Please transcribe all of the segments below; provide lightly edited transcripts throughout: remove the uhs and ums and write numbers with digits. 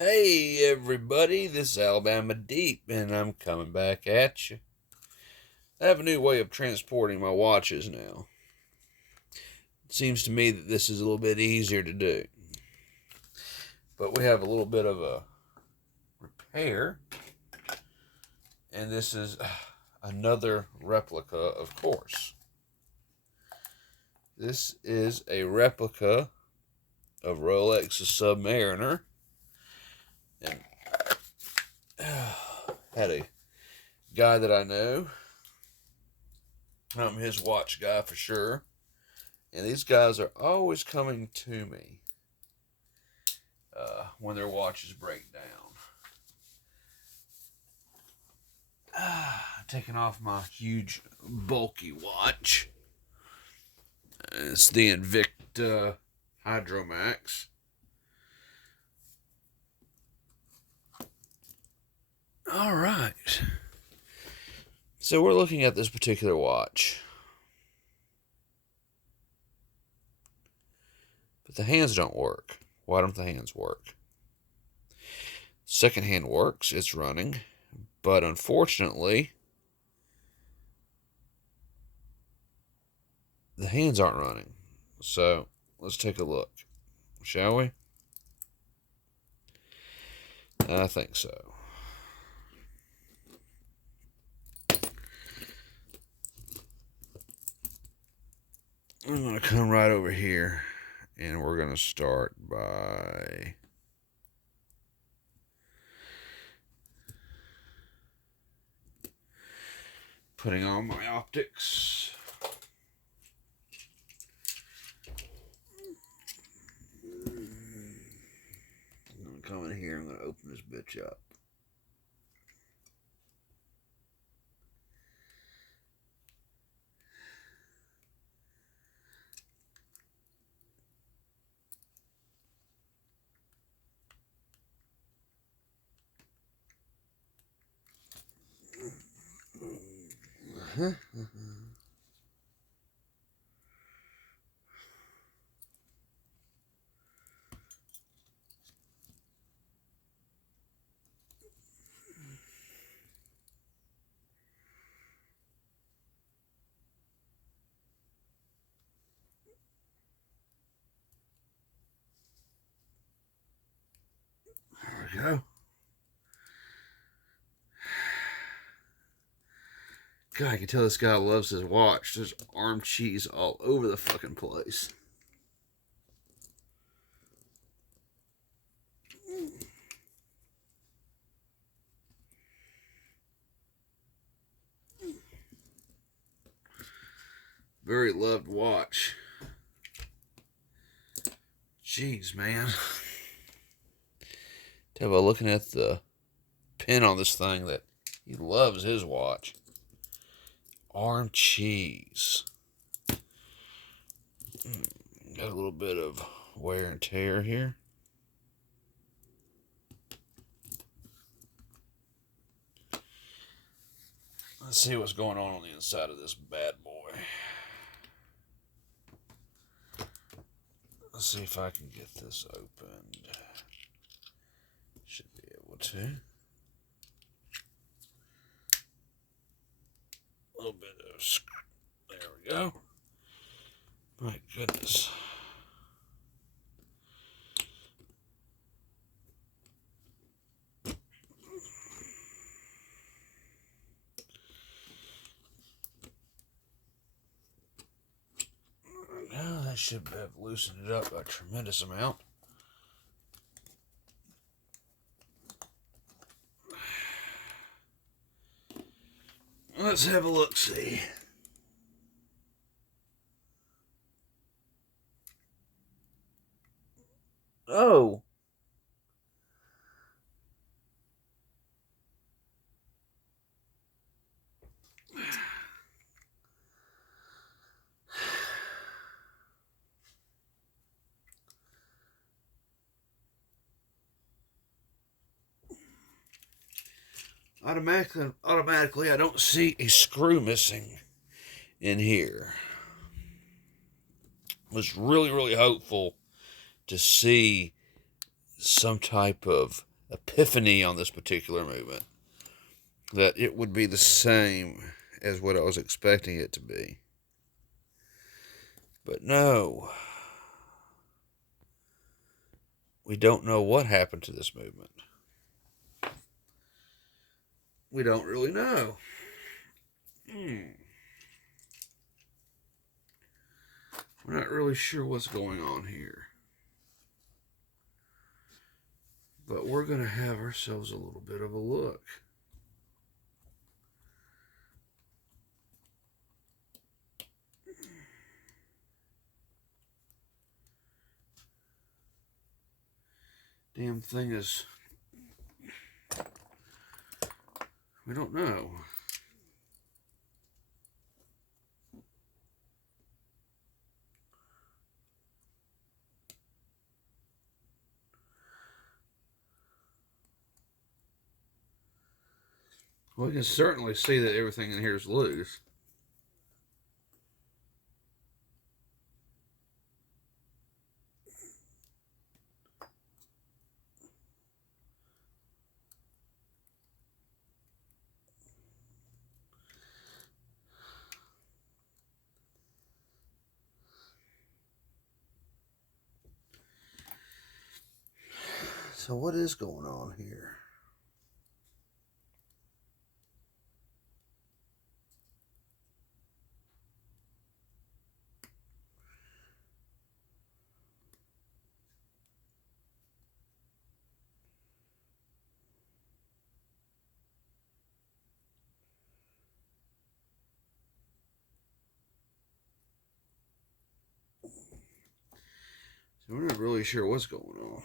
Hey everybody, this is Alabama Deep, and I'm coming back at you. I have a new way of transporting my watches now. It seems to me that this is a little bit easier to do. But we have a little bit of a repair, and this is another replica, of course. This is a replica of Rolex's Submariner, and had a guy that I know. I'm his watch guy for sure. And these guys are always coming to me when their watches break down. Taking off my huge, bulky watch. It's the Invicta Hydromax. All right. So we're looking at this particular watch. But the hands don't work. Why don't the hands work? Second hand works. It's running. But unfortunately, the hands aren't running. So let's take a look. Shall we? I think so. I'm going to come right over here, and we're going to start by putting on my optics. I'm going to come in here, I'm going to open this bitch up. There we go. God, I can tell this guy loves his watch. There's arm cheese all over the fucking place. Very loved watch. Jeez, man. Tell by looking at the pin on this thing that he loves his watch. Arm cheese. Got a little bit of wear and tear here. Let's see what's going on the inside of this bad boy. Let's see if I can get this opened. Should be able to. A little bit of, there we go. My goodness. Now that should have loosened it up a tremendous amount. Let's have a look-see. Oh. Automatically, I don't see a screw missing in here. Was really, really hopeful to see some type of epiphany on this particular movement that it would be the same as what I was expecting it to be. But no, we don't know what happened to this movement. We don't really know. We're not really sure what's going on here. But we're going to have ourselves a little bit of a look. Damn thing is, we don't know. We can certainly see that everything in here is loose. So what is going on here? So we're not really sure what's going on.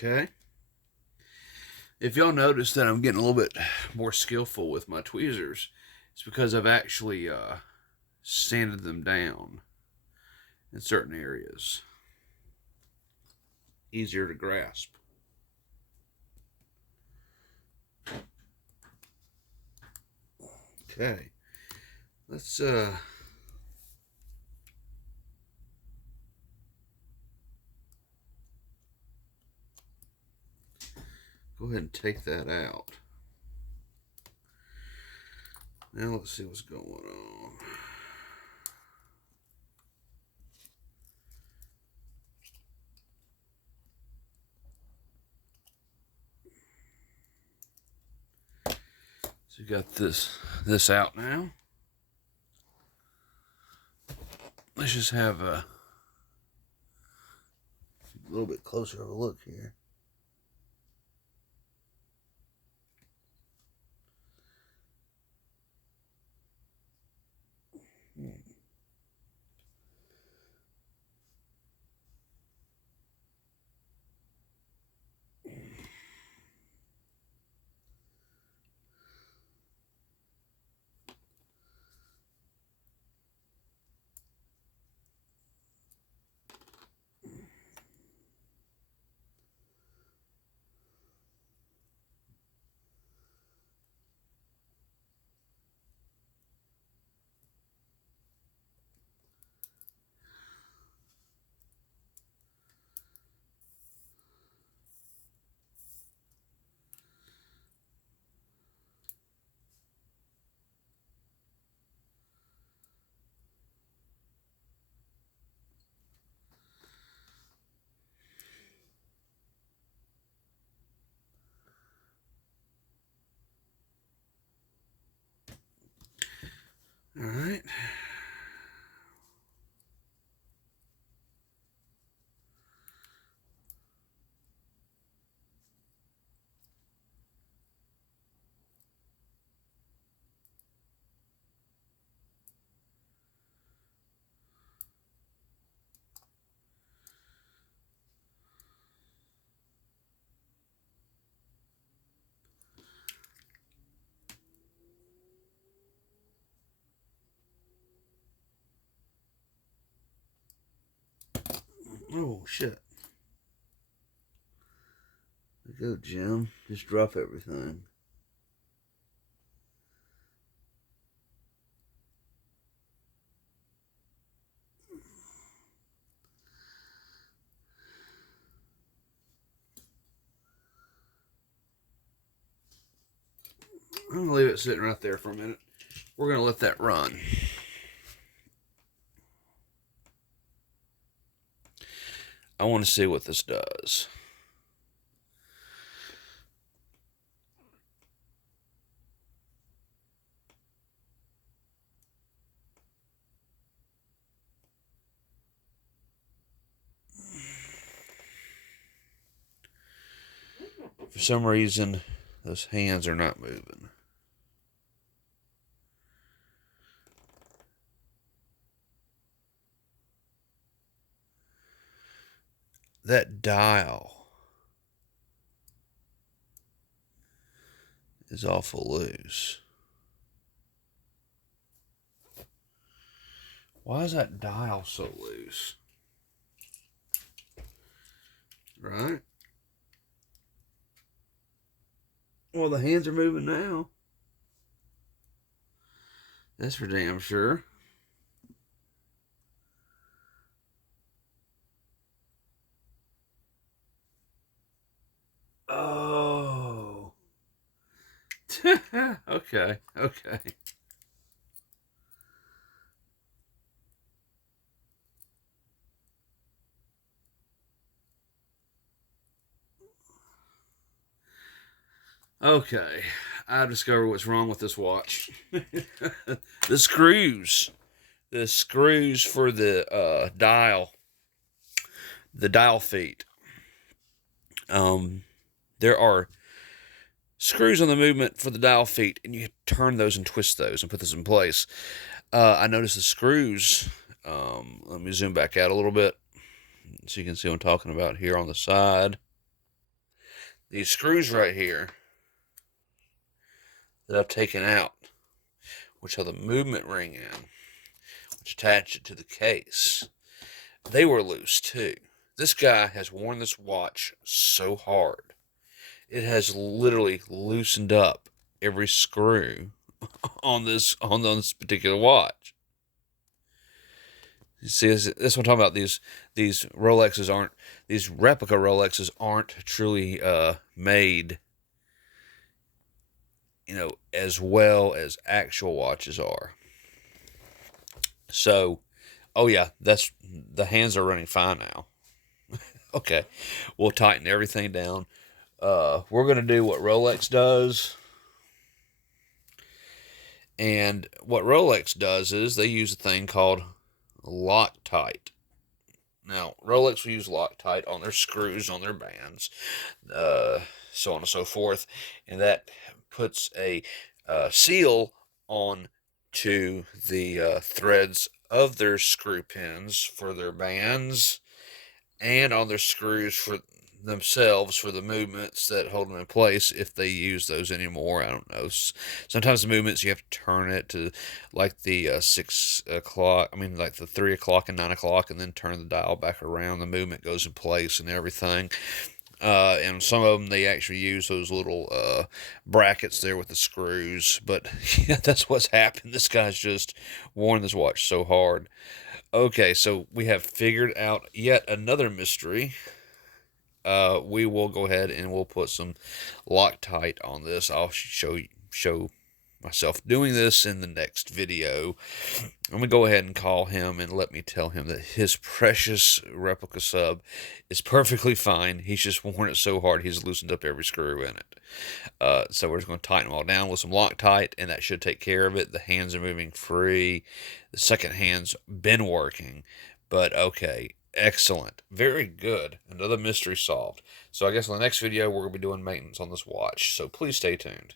Okay. If y'all notice that I'm getting a little bit more skillful with my tweezers, it's because I've actually sanded them down in certain areas. Easier to grasp. Okay. Let's go ahead and take that out. Now let's see what's going on. So you got this out now. Let's just have a little bit closer of a look here. All right. Oh, shit. There you go, Jim. Just drop everything. I'm going to leave it sitting right there for a minute. We're going to let that run. I want to see what this does. For some reason, those hands are not moving. That dial is awful loose. Why is that dial so loose? Right? Well, the hands are moving now. That's for damn sure. Oh. Okay. Okay. I discovered what's wrong with this watch. The screws. The screws for the dial. The dial feet. There are screws on the movement for the dial feet, and you turn those and twist those and put those in place. I noticed the screws. Let me zoom back out a little bit so you can see what I'm talking about here on the side. These screws right here that I've taken out, which have the movement ring in, which attach it to the case, they were loose too. This guy has worn this watch so hard. It has literally loosened up every screw on this particular watch. You see, this is what I'm talking about. These Rolexes aren't, these replica Rolexes aren't truly made, as well as actual watches are. So, oh yeah, the hands are running fine now. Okay, we'll tighten everything down. We're gonna do what Rolex does. And what Rolex does is they use a thing called Loctite. Now, Rolex will use Loctite on their screws, on their bands, so on and so forth. And that puts a seal on to the threads of their screw pins for their bands and on their screws for themselves for the movements that hold them in place if they use those anymore. I don't know. Sometimes the movements you have to turn it to like the 6 o'clock, like the 3 o'clock and 9 o'clock, and then turn the dial back around. The movement goes in place and everything. And some of them, they actually use those little brackets there with the screws. But yeah, that's what's happened. This guy's just worn this watch so hard. Okay, so we have figured out yet another mystery. We will go ahead and we'll put some Loctite on this. I'll show myself doing this in the next video. I'm going to go ahead and call him and let me tell him that his precious replica sub is perfectly fine. He's just worn it so hard he's loosened up every screw in it. So we're just going to tighten them all down with some Loctite, and that should take care of it. The hands are moving free. The second hand's been working, but okay. Excellent. Very good. Another mystery solved. So I guess in the next video, we're going to be doing maintenance on this watch. So please stay tuned.